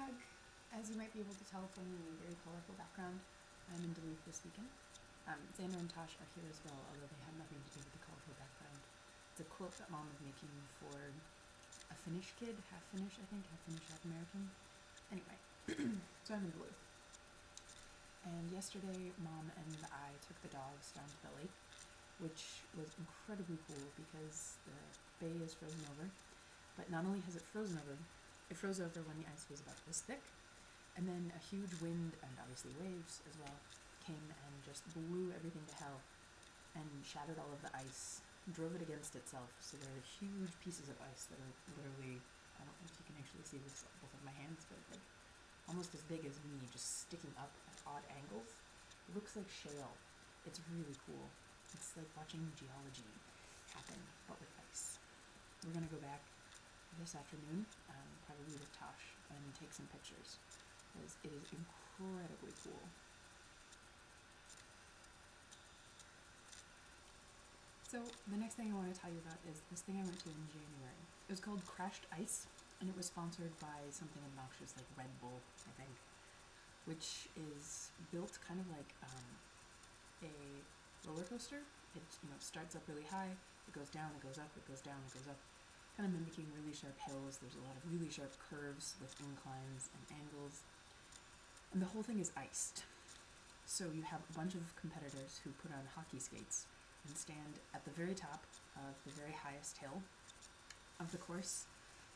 bag, as you might be able to tell from the very colorful background, I'm in Duluth this weekend. Xander and Tosh are here as well, although they have nothing to do with the colorful background. It's a quilt that Mom is making for a Finnish kid, half Finnish I think, half Finnish, half American. Anyway, so I'm in Duluth. And yesterday Mom and I took the dogs down to the lake, which was incredibly cool because the bay is frozen over. But not only has it frozen over, it froze over when the ice was about this thick, and then a huge wind, and obviously waves as well, came and just blew everything to hell and shattered all of the ice, drove it against itself, so there are huge pieces of ice that are literally, I don't know if you can actually see this with both of my hands, but like almost as big as me, just sticking up at odd angles. It looks like shale. It's really cool. It's like watching geology happen, but with ice. We're gonna go back this afternoon, probably with Tosh, and take some pictures, because it is incredibly cool. So the next thing I want to tell you about is this thing I went to in January. It was called Crashed Ice, and it was sponsored by something obnoxious like Red Bull, I think, which is built kind of like a roller coaster. It starts up really high, it goes down, it goes up, it goes down, it goes up, kind of mimicking really sharp hills. There's a lot of really sharp curves with inclines and angles, and the whole thing is iced. So you have a bunch of competitors who put on hockey skates and stand at the very top of the very highest hill of the course,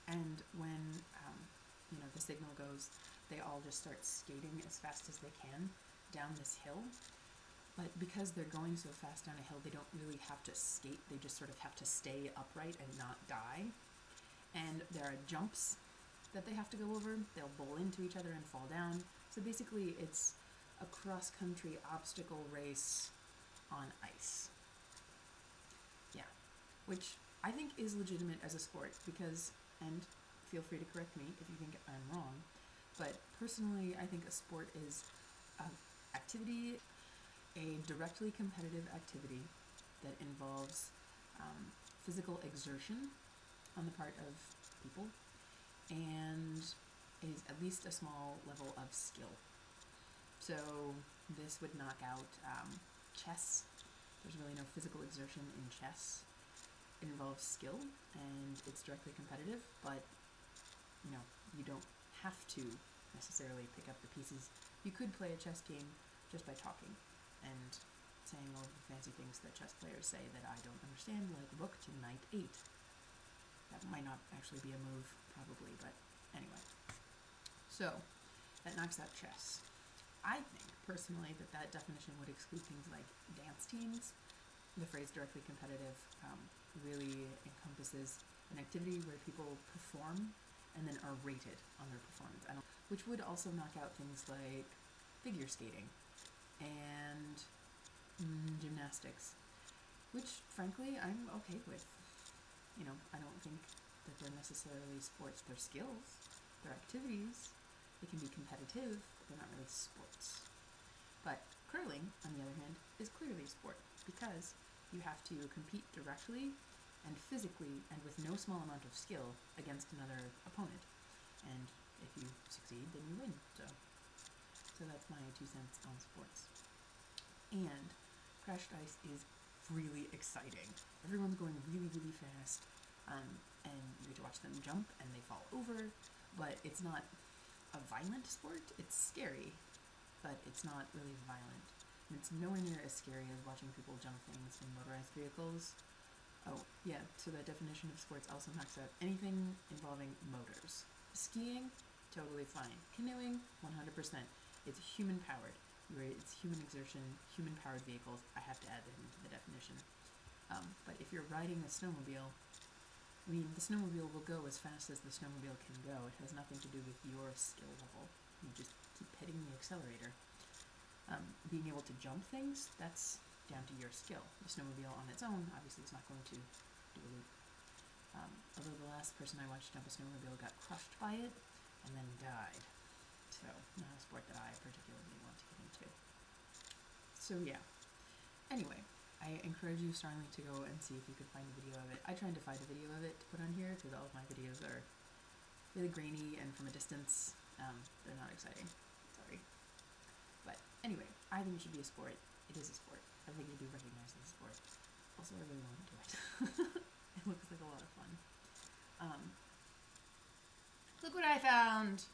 and when the signal goes, they all just start skating as fast as they can down this hill. But because they're going so fast down a hill, they don't really have to skate, they just sort of have to stay upright and not die. And there are jumps that they have to go over. They'll bowl into each other and fall down. So basically it's a cross-country obstacle race on ice. Yeah, which I think is legitimate as a sport because, and feel free to correct me if you think I'm wrong, but personally I think a sport is an activity, a directly competitive activity that involves physical exertion on the part of people and is at least a small level of skill. So this would knock out chess. There's really no physical exertion in chess. It involves skill and it's directly competitive, but you don't have to necessarily pick up the pieces. You could play a chess game just by talking and saying all of the fancy things that chess players say that I don't understand, like rook to knight 8. That might not actually be a move, probably, but anyway. So, that knocks out chess. I think, personally, that definition would exclude things like dance teams. The phrase directly competitive really encompasses an activity where people perform and then are rated on their performance, which would also knock out things like figure skating and gymnastics, which frankly I'm okay with. I don't think that they're necessarily sports. They're skills, they're activities, they can be competitive, but they're not really sports. But curling, on the other hand, is clearly a sport because you have to compete directly and physically and with no small amount of skill against another opponent. And if you succeed, then you win. So that's my 2 cents on sports. And Crashed Ice is really exciting. Everyone's going really, really fast, and you get to watch them jump and they fall over, but it's not a violent sport. It's scary, but it's not really violent. And it's nowhere near as scary as watching people jump things in motorized vehicles. Oh, yeah, so that definition of sports also knocks out anything involving motors. Skiing, totally fine. Canoeing, 100%. It's human-powered. It's human exertion, human-powered vehicles. I have to add that into the definition. But if you're riding a snowmobile, the snowmobile will go as fast as the snowmobile can go. It has nothing to do with your skill level. You just keep hitting the accelerator. Being able to jump things, that's down to your skill. The snowmobile on its own, obviously, is not going to do a loop. Although the last person I watched jump a snowmobile got crushed by it and then died. So, not a sport that I particularly want to get into. So yeah. Anyway, I encourage you strongly to go and see if you could find a video of it. I tried to find a video of it to put on here because all of my videos are really grainy and from a distance, They're not exciting. Sorry. But anyway, I think it should be a sport. It is a sport. I think it should be recognized as a sport. Also, I really want to do it. It looks like a lot of fun. Look what I found!